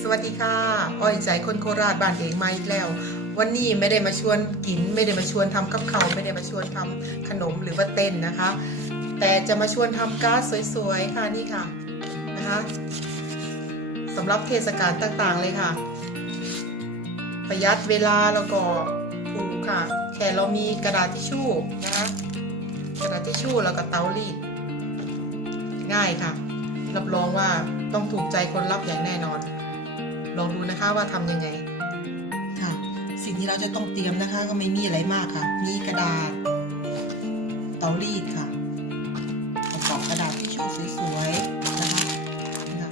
สวัสดีค่ะ อ้อยใจคนโคราชบ้านเองมาอีกแล้ว วันนี้ไม่ได้มาชวนกิน ไม่ได้มาชวนทำกับเขาวไม่ได้มาชวนทำขนมหรือว่าเต้นนะคะ แต่จะมาชวนทำก๊าซสวยๆค่ะนี่ค่ะนะคะสำหรับเทศกาลต่างๆเลยค่ะ ประหยัดเวลาแล้วก็ถูกค่ะ แค่เรามีกระดาษทิชชู่นะคะกระดาษทิชชู่แล้วก็เตารีดง่ายค่ะ รับรองว่าต้องถูกใจคนรับอย่างแน่นอน ลองดูนะคะว่าทำยังไง ค่ะ สิ่งที่เราจะต้องเตรียมนะคะก็ไม่มีอะไรมากค่ะ มีกระดาษ เตารีดค่ะกระบอกกระดาษที่ชูสวยๆนะคะ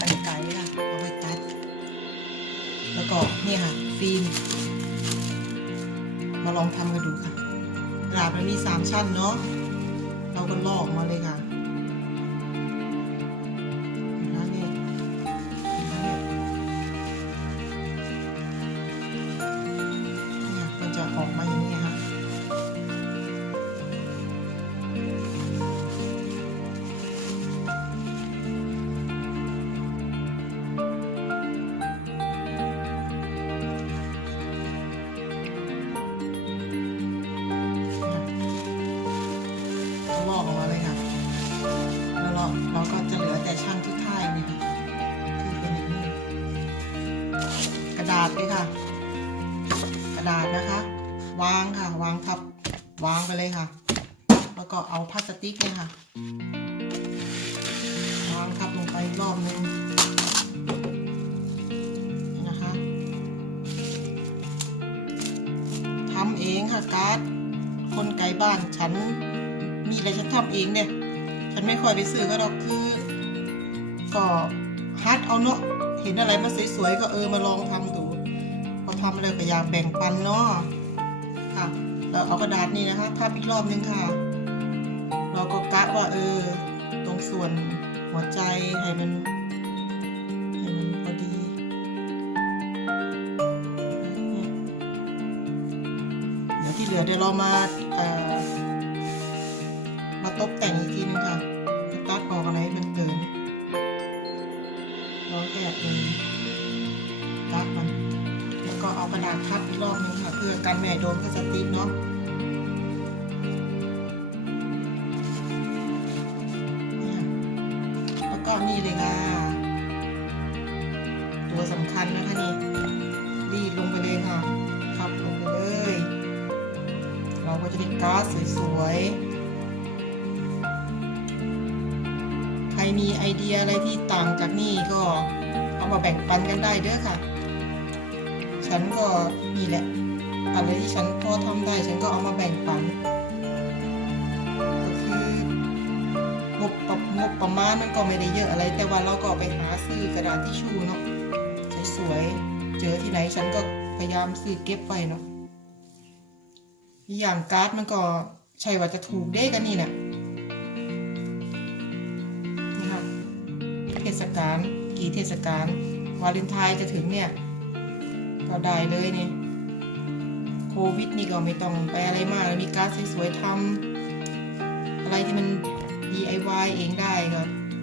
กันไกรค่ะเอาไว้ตัด แล้วก็นี่ค่ะ ฟิล์ม มาลองทำกันดูค่ะกระดาษมันมีสามชั้นเนาะ ก็ลอกมาเลยค่ะาษเลยค่ะ กระดาษนะคะ วางค่ะ วางทับ วางไปเลยค่ะ แล้วก็เอาพลาสติกเนี่ยค่ะ วางทับลงไปรอบนึงนะคะทำเองค่ะการ์ดคนไกลบ้านฉันมีอะไรฉันทำเองเนี่ย ฉันไม่ค่อยไปซื้อก็หรอกคือ ก็ฮัดเอาเนาะเห็นอะไรมาสวยๆก็เออมาลองทำดู ทำอะไรก็อยากแบ่งปันเนาะค่ะ เราเอากระดาษนี่นะคะพับอีกรอบนึงค่ะ เราก็กะว่าเออ ตรงส่วนหัวใจให้มันให้มันพอดีเดี๋ยวที่เหลือเดี๋ยวเรามาเอ่อมาตกแต่ง ก็เอากระดาษทับอีกรอบนึงค่ะเพื่อกันไม่โดนพลาสติกเนาะแล้วก็นี่เลยค่ะ ตัวสำคัญนะคะนี่รีดลงไปเลยค่ะทับลงไปเลย เราก็จะได้ก๊าซสวยๆ ใครมีไอเดียอะไรที่ต่างจากนี่ก็เอามาแบ่งปันกันได้เด้อค่ะ ฉันก็นี่แหละ อะไรที่ฉันพอทำได้ฉันก็เอามาแบ่งปัน ก็คืองบประงบประมาณมันก็ไม่ได้เยอะอะไร แต่ว่าเราก็ไปหาซื้อกระดาษทิชชู่เนาะสวยๆเจอที่ไหนฉันก็พยายามซื้อเก็บไว้เนาะอย่างการ์ดมันก็ใช่ว่าจะถูกเด้กันนี่นะนี่ค่ะเทศกาลกี่เทศกาลวาเลนไทน์จะถึงเนี่ย ก็ได้เลยเนี่ยโควิดนี่ก็ไม่ต้องไปอะไรมาก มีการ์ดสวยๆทำอะไรที่มัน DIY เองได้ก็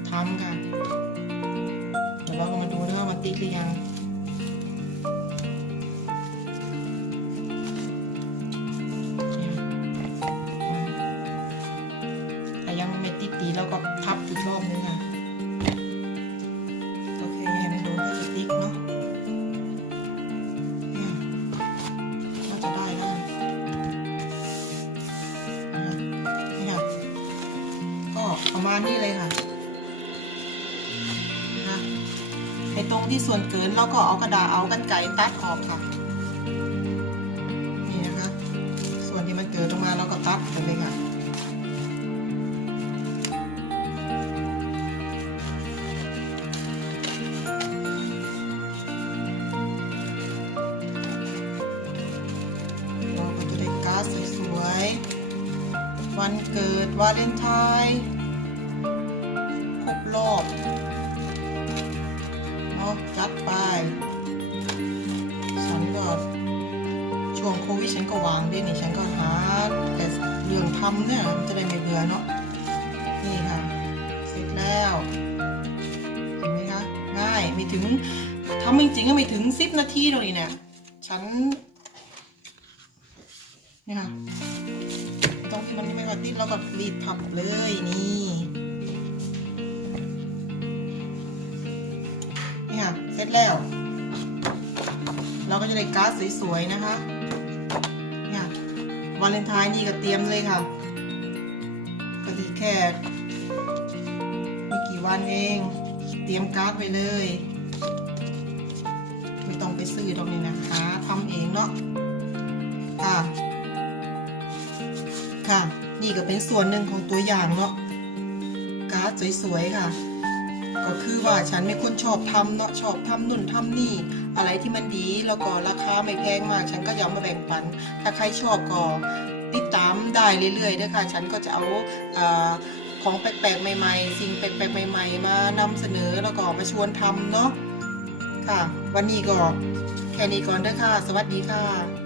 ทำค่ะเดี๋ยวเราก็มาดูนะว่ามันติดหรือยัง ประมาณนี้เลยค่ะนะคะไอ้ตรงที่ส่วนเกินเราก็เอากระดาษเอากันไก่ตัดออกค่ะ นี่นะคะ ส่วนที่มันเกิดออกมาเราก็ตัดไปเลยค่ะเราก็จะได้าสวยๆวันเกิดวาเลนไทน์ รอบเนาะจัดไปฉันก็ช่วงโควิดฉันก็วางด้วยนี่ฉันก็หาแต่เรื่องทำเนี่ยมันจะได้ไม่เบื่อเนาะนี่ค่ะ เสร็จแล้ววไหมคะง่ายไม่ถึงทำจริงๆก็ไม่ถึงสิบนาทีตรงนี้เนี่ยฉันนี่ค่ะตรงที่มันไม่ค่อยติดแล้วก็รีดพับเลยนี่ ร็จแล้ว เราก็จะได้การ์ดสวยๆนะคะเนี่ยวาเลนไทน์นี่ก็เตรียมเลยค่ะก็ดีแค่ไม่กี่วันเอง เตรียมการ์ดไว้เลย ไม่ต้องไปซื้อตรงนี้นะคะทำเองเนาะค่ะค่ะ นี่ก็เป็นส่วนหนึ่งของตัวอย่างเนาะการ์ดสวยๆค่ะ ก็คือว่าฉันเป็นคนชอบทำเนาะชอบทำนุ่นทำนี่ อะไรที่มันดีแล้วก็ราคาไม่แพงมาก ฉันก็อยากมาแบ่งปัน ถ้าใครชอบก็ติดตามได้เรื่อยๆด้วยค่ะ ฉันก็จะเอาอของแปลกๆใหม่ ๆ สิ่งแปลกๆใหม่ ๆ มานำเสนอแล้วก็มาชวนทำเนาะค่ะ วันนี้ก็แค่นี้ก่อนเด้อค่ะ สวัสดีค่ะ